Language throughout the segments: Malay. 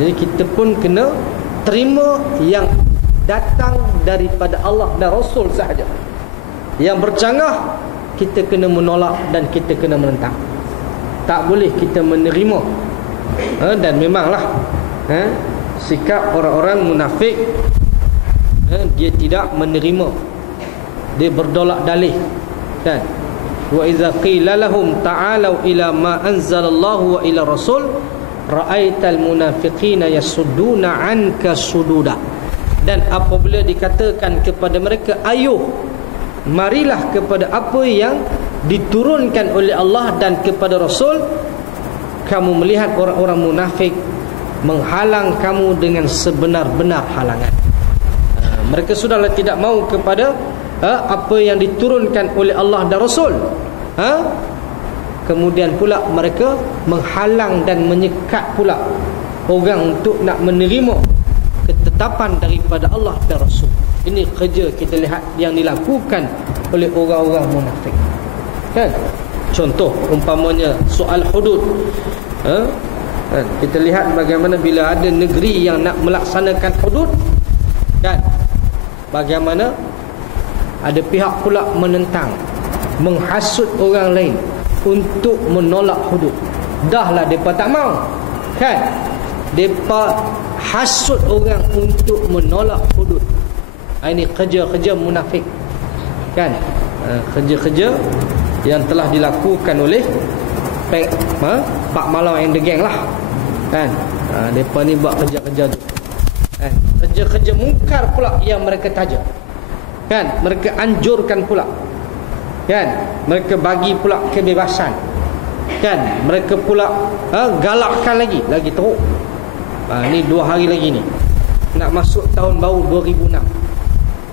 Jadi kita pun kena terima yang datang daripada Allah dan Rasul sahaja. Yang bercanggah kita kena menolak dan kita kena menentang. Tak boleh kita menerima. Dan memanglah sikap orang-orang munafik, dia tidak menerima, dia berdolak dalih, kan? Wa idza qila lahum ta'alu ila ma anzalallahu wa ila rasul ra'aital munafiqina yasudduna 'anka sududa. Dan apabila dikatakan kepada mereka, ayo marilah kepada apa yang diturunkan oleh Allah dan kepada Rasul, kamu melihat orang-orang munafik menghalang kamu dengan sebenar-benar halangan. Mereka sudahlah tidak mau kepada apa yang diturunkan oleh Allah dan Rasul. Kemudian pula mereka menghalang dan menyekat pula orang untuk nak menerima ketetapan daripada Allah dan Rasul. Ini kerja kita lihat yang dilakukan oleh orang-orang munafik, kan? Contoh umpamanya soal hudud, kan? Kita lihat bagaimana bila ada negeri yang nak melaksanakan hudud, kan, bagaimana ada pihak pula menentang, menghasut orang lain untuk menolak hudud. Dahlah mereka tak mau, kan? Mereka hasut orang untuk menolak hudud. Ini kerja-kerja munafik, kan? Kerja-kerja yang telah dilakukan oleh Pak Malau and the gang lah, kan? Mereka ni buat kerja-kerja tu, kan? Kerja-kerja mungkar pula yang mereka taja, kan? Mereka anjurkan pula, kan? Mereka bagi pula kebebasan, kan? Mereka pula galakkan lagi teruk. Ni 2 hari lagi ni nak masuk tahun baru 2006,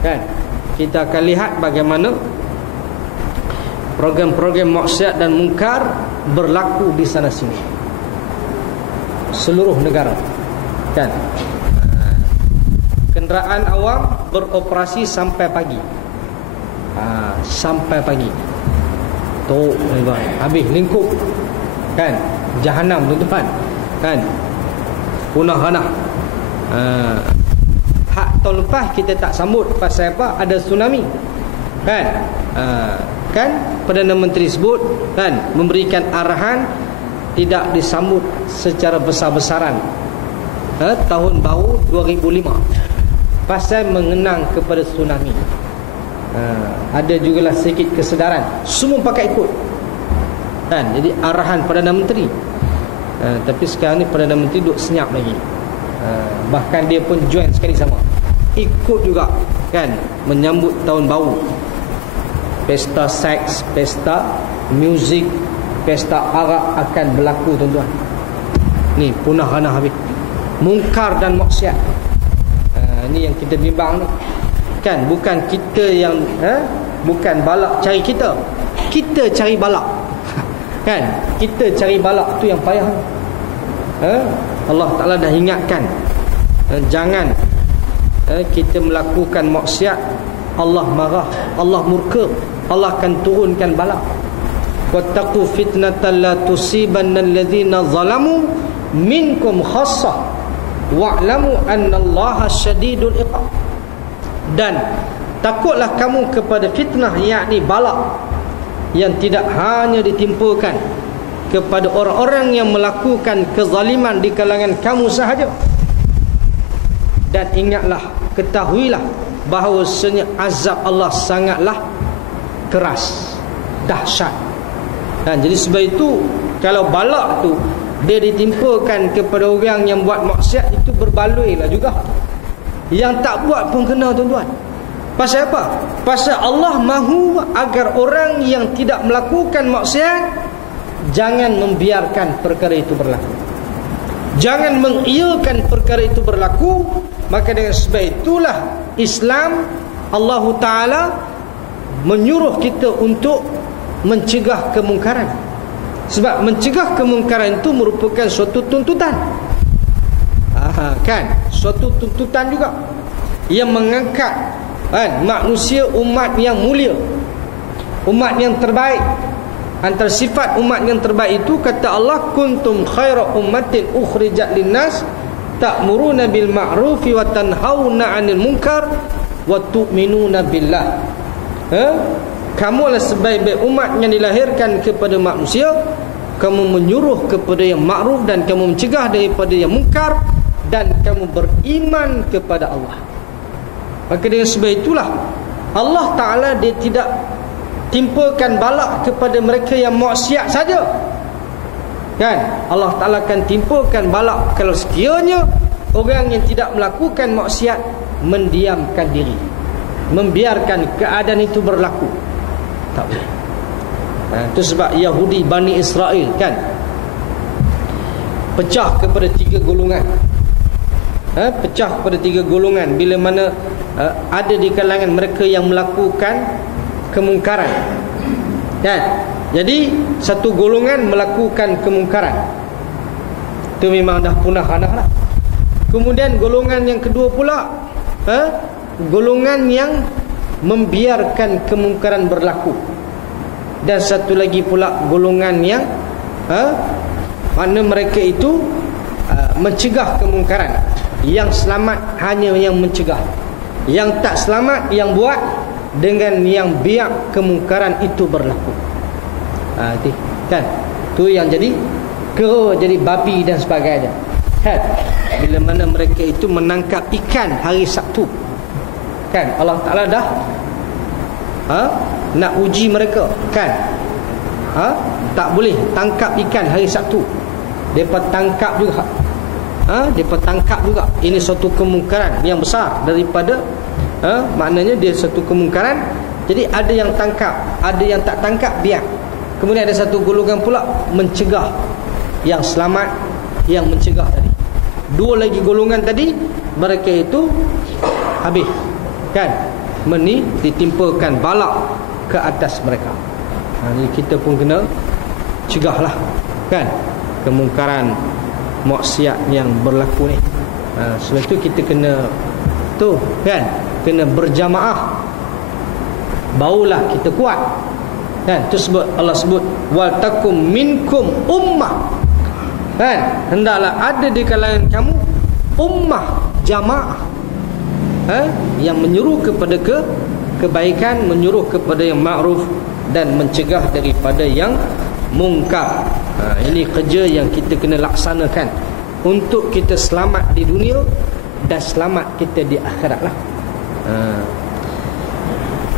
kan? Kita akan lihat bagaimana program-program maksiat dan mungkar berlaku di sana sini, seluruh negara, kan? Kenderaan awam beroperasi sampai pagi. Sampai pagi teruk, habis lingkup, kan? Jahanam, tuan-tuan, kan? Punah ranah. Hak tahun lepas kita tak sambut pasal apa? Ada tsunami, kan? Kan Perdana Menteri sebut, kan, memberikan arahan tidak disambut secara besar-besaran tahun baru 2005 pasal mengenang kepada tsunami. Ada jugalah sedikit kesedaran, semua pakai ikut, kan? Jadi arahan Perdana Menteri. Tapi sekarang ni Perdana Menteri duduk senyap lagi. Bahkan dia pun join sekali sama, ikut juga, kan, menyambut tahun baru. Pesta seks, pesta muzik, pesta arak akan berlaku, tuan-tuan. Ni punah ranah habis, mungkar dan maksiat. Ni yang kita bimbang ni, kan? Bukan kita yang bukan balak cari kita, kita cari balak, kan? Kita cari balak tu yang payah. Allah Ta'ala dah ingatkan, jangan kita melakukan maksiat, Allah marah, Allah murka, Allah akan turunkan bala. Wattaqu fitnatan la tusibanna alladhina zalamu minkum khassah wa'lamu annallaha syadidul iqab. Dan takutlah kamu kepada fitnah, yakni bala yang tidak hanya ditimpakan kepada orang-orang yang melakukan kezaliman di kalangan kamu sahaja. Dan ingatlah, ketahuilah bahawasanya azab Allah sangatlah keras, dahsyat. Dan jadi sebab itu kalau balak tu dia ditimpakan kepada orang yang buat maksiat, itu berbaloi lah juga. Yang tak buat pun kena, tuan-tuan. Pasal apa? Pasal Allah mahu agar orang yang tidak melakukan maksiat jangan membiarkan perkara itu berlaku, jangan mengiyakan perkara itu berlaku. Maka dengan sebab itulah Islam, Allah Ta'ala menyuruh kita untuk mencegah kemungkaran. Sebab mencegah kemungkaran itu merupakan suatu tuntutan, kan? Suatu tuntutan juga yang mengangkat, kan, manusia, umat yang mulia, umat yang terbaik, antara sifat umat yang terbaik itu, kata Allah, kuntum khaira ummatin ukhrijat linnas ta'muruna bil ma'rufi wa tanhauna 'anil munkar wa tu'minuna billah. Kamulah sebaik-baik umat yang dilahirkan kepada manusia, kamu menyuruh kepada yang ma'ruf dan kamu mencegah daripada yang munkar, dan kamu beriman kepada Allah. Maka dengan sebab itulah Allah Ta'ala dia tidak timpakan balak kepada mereka yang maksiat saja, kan? Allah Ta'ala akan timpakan balak kalau sekiranya orang yang tidak melakukan maksiat mendiamkan diri, membiarkan keadaan itu berlaku. Tak boleh. Itu sebab Yahudi Bani Israel, kan, pecah kepada 3 golongan. Pecah kepada 3 golongan bila mana ada di kalangan mereka yang melakukan kemungkaran, kan? Jadi satu golongan melakukan kemungkaran, itu memang dah punah lah. Kemudian golongan yang kedua pula, golongan yang membiarkan kemungkaran berlaku. Dan satu lagi pula golongan yang mana mereka itu mencegah kemungkaran. Yang selamat hanya yang mencegah, yang tak selamat yang buat dengan yang biar kemungkaran itu berlaku. Kan, tu yang jadi kera, jadi babi dan sebagainya, kan? Bila mana mereka itu menangkap ikan hari Sabtu, kan, Allah Ta'ala dah nak uji mereka, kan? Tak boleh tangkap ikan hari Sabtu. Mereka tangkap juga. Mereka tangkap juga. Ini suatu kemungkaran yang besar daripada maknanya dia satu kemungkaran. Jadi ada yang tangkap, ada yang tak tangkap, biar. Kemudian ada satu golongan pula mencegah, yang selamat, yang mencegah tadi. 2 lagi golongan tadi, mereka itu habis, kan, ditimpakan balak ke atas mereka. Jadi kita pun kena cegahlah, kan, kemungkaran maksiat yang berlaku ni. Sebab itu kita kena tu, kan, kena berjamaah, barulah kita kuat, kan? Tu sebut Allah sebut wal takum minkum ummah, kan, hendaklah ada di kalangan kamu ummah, jamaah, yang menyuruh kepada kebaikan, menyuruh kepada yang ma'ruf dan mencegah daripada yang mungkar. Ini kerja yang kita kena laksanakan untuk kita selamat di dunia dan selamat kita di akhirat lah.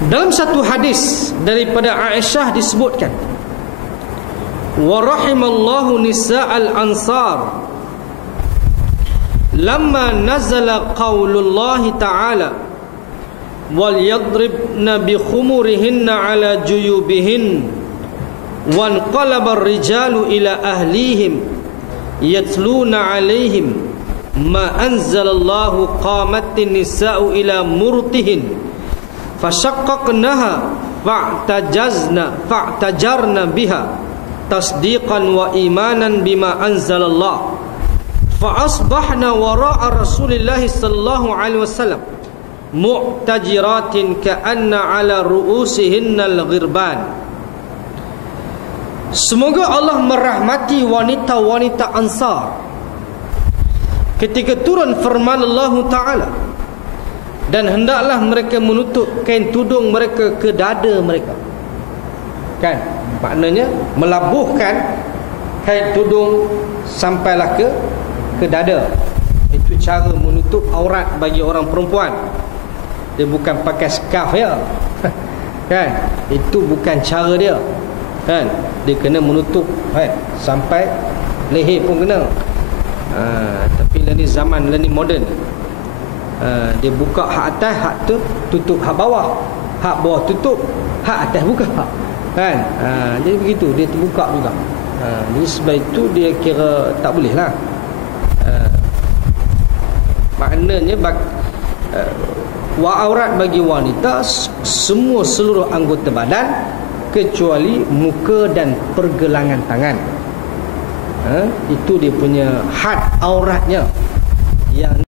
Dalam satu hadis daripada Aisyah disebutkan, wa rahimallahu nisa'al ansar lamma nazala qaulullahi ta'ala wal yadribna bi khumurihinna ala juyubihin wanqalaba ar-rijalu ila ahlihim yatluna alaihim ma anzalallahu qamatin nisa'u ila murtihin fashaqqaqnaha fa'tajarna biha tasdiqan wa imanan bima anzalallah fa asbahna wara'a Rasulillah sallallahu alaihi wasallam mu'tajiratin ka'anna ala ru'usihinna al-ghirban. Semoga Allah merahmati wanita-wanita Ansar ketika turun firman Allah Ta'ala, dan hendaklah mereka menutup kain tudung mereka ke dada mereka, kan, maknanya melabuhkan kain tudung sampailah ke dada. Itu cara menutup aurat bagi orang perempuan. Dia bukan pakai scarf ya, kan, itu bukan cara dia, kan. Dia kena menutup, kan, sampai leher pun kena. Tapi lah ni zaman, lah ni moden. Dia buka hak atas, hak tu tutup hak bawah, hak bawah tutup, hak atas buka, kan. Jadi begitu, dia terbuka juga. Jadi sebab itu dia kira tak boleh lah. Maknanya aurat bagi wanita semua seluruh anggota badan kecuali muka dan pergelangan tangan. Itu dia punya had auratnya. Yang